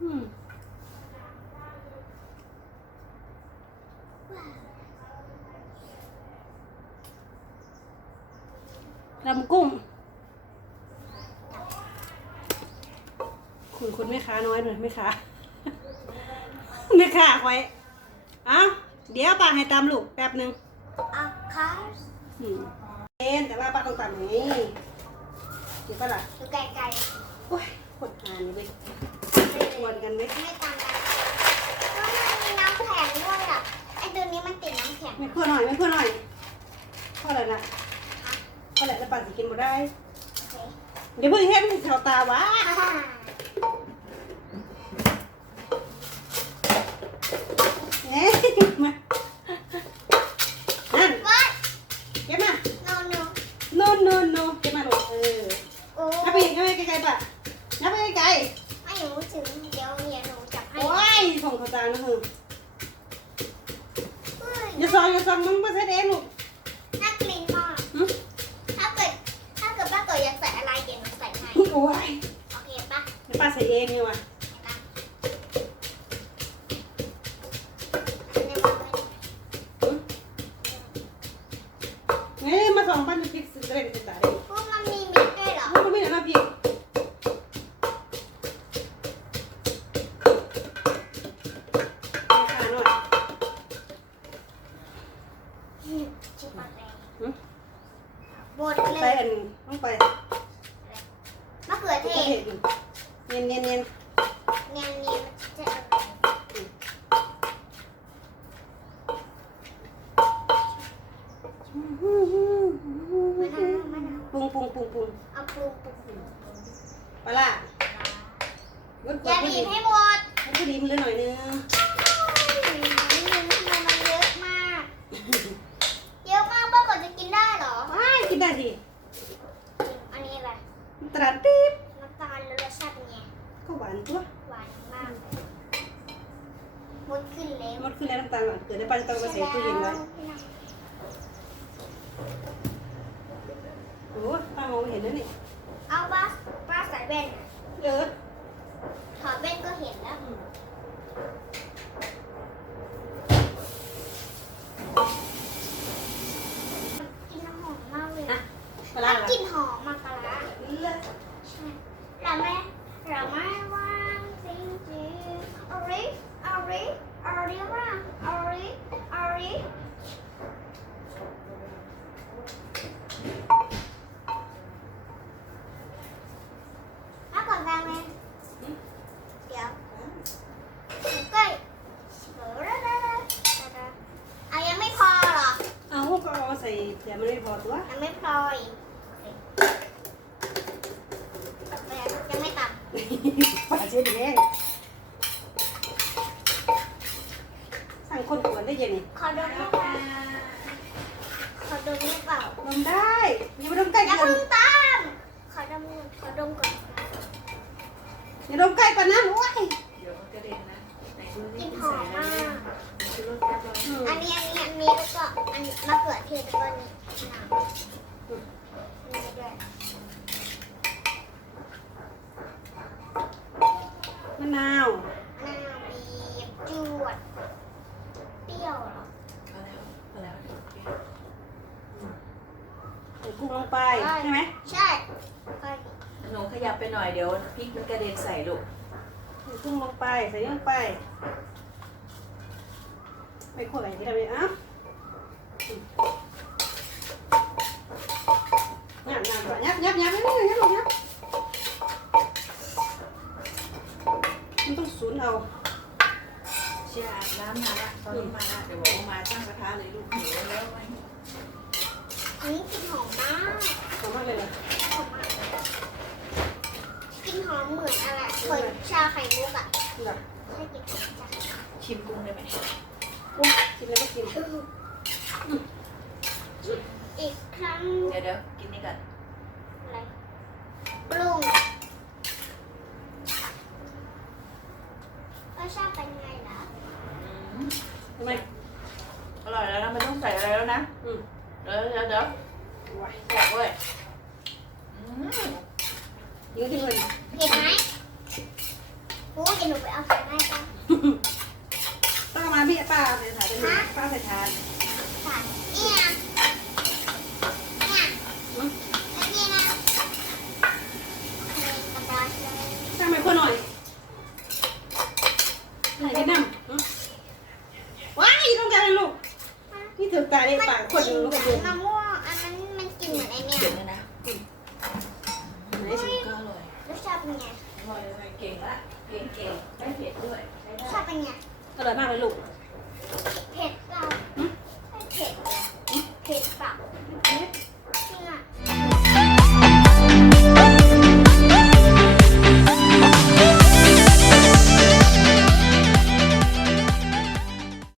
อืมลำกุ้ง คุณคุณแม่ค้าน้อยหน่อยแม่ค้าแม่ค้าไว้เอ้าเดี๋ยวปาให้ตามลูกแป๊บหนึ่งอะคาสอืมเอ็นแต่ว่าป้าต้องตามอย่างนี้เดี๋ยวป้าล่ะอยู่ไกลโอ้ยกดหานี่ไปๆ ชวนกันไหมไม่ตามกันก็มันมีน้ำแข็งด้วยอะ ไอตัวนี้มันติดน้ำแข็งไม่เพื่อหน่อยไม่เพื่อหน่อยเท่าไหร่นะเท่าไหร่แล้วป้าจะกินหมดได้โอเคเดี๋ยวเพิ่งเห็นแถวตาวะฮ่าเอ๊ะมานั่นวัดเก็บมาโนโนโนโนโนเก็บมาลูกเออโอ้นับไปอีกนับไปไกลๆป่ะ นะฮึเฮ้ยอย่าซองอย่าซองมึงมาใส่เองลูกน่ากลิ่นมากหึถ้าเกิดถ้าเกิดป้าเกิดอยากใส่อะไรเดี๋ยวหนูใส่ให้โอ้ยโอเคปะเดี๋ยวป้าใส่เองนี่ว่ะ บดเลใส่ยอันลงไปมะเขือเทกระศเทียมเนียนเนียนเนียนเนียนเนียนจะมะนาวมะนาวปรุงปรุงปรุงปรุงเอาปรุงปรุงปรุงปลาล่ะวุ้นอย่าบีบให้หมด มันก็ดีมันเลยหน่อยนึง Dari. sih. Oh, ini lah. Teratip. Makan lu dasarnya. Kau bantu? Bantu. Mungkin leh. Mungkin leh tentang. Kau dapat tahu pasal itu juga. เราไม่ว่างจริงจริงๆอาริเอาริเอาริว่างเอาริอาริมาก่อนแบงเลยเดี๋ยวใกล้อะยังไม่พอหรอ เอาก็เอาใส่เดี๋ยวมันไม่พอตัวยังไม่พออีก ยังไม่ตัดป่าเช็ดเองสั่งคนกวนได้ยังไงขอดมได้ไหมขอดมได้เปล่าดมได้อย่ามาดมใกล้อย่าเกินเพิ่งตามขอดมขอดมก่อนอย่าดมใกล้ปานนั้นโอ้ยเดี๋ยวมันกระเด็นนะไหนดูกดิลิ่นคุณหอใส่มอะไรมากเนี่ยชูรสแป๊บนึงอืมอันนี้อันนี้อันนี้แล้วก็อันมะเขือเทศแล้วก็นี่น้ำนี่ด้วย มะ นาวมะนาวบีบจวด เปรี้ยวเหรอเอาแล้วเอาแล้วโอเคใส่กุ้งลงไปใช่ไหมใช่ก็หนูขยับไปหน่อยเดี๋ยวพริกมันกระเด็นใส่ลูกใส่กุ้งลงไปใส่ลงไป ไม่ขวดอะไรที่เราเนี่ยอะยับยับยับยับยับยับยับยับยับมันต้องศูนย์เอา เชียร์อาบ น้ำมาละตอนนี้มาละเดี๋ยวบอกว่ามาตั้งกระทะเลยลูกหิวแล้วไหมอันนี้กลิ่นหอมมากหอมมากเลยเหรอมมากกลิ่นหอมเหมือนอะไรเหมือนชาไข่มุกอะแบบใช่กินหอมจังชิมกุ้งได้ไหมโอ้ยกินแล้วก็กินอีกครั้งเดี๋ยวเดี๋ยวกินนี่ก่อนอะไรปรุงรสชาติเป็นไงล่ะ อืม ทำ ไมอร่อยแล้วนะไม่ต้องใส่อะไรแล้วนะอืมเดี๋ยวเดี๋ยวเดี๋ยวว้ายแซ่บเว้ยอืมยืดที่เงินเผ็ดไหมกูจะหนูไปเอาใส่ให้กันต้องเอามาพี่ป้าใส่ถาดเป็นป้าใส่ถาดใส่เนี่ย เนี่ยแล้วนี่นะนี่กระดาษเลยช่างไปพ่อหน่อยไหนพี่น้ำว้ายต้องการอะไรลูก นี่ถึง ตาได้ปากคนหนึงลูกกระดูกมะม่วงอันนั้นมันกินเหมือนไอเนี่ยเก่งเลยนะไหนสิก็อร่อยรสชาติเป็นไงอร่อยเลยเก่งละเก่งเก่งได้เผ็ดด้วยใช้รได้สชาติเป็นไงอร่อยมากเลยลูกเผ็ดเปล่าไม่เผ็ดเลยเผ็ดเปล่า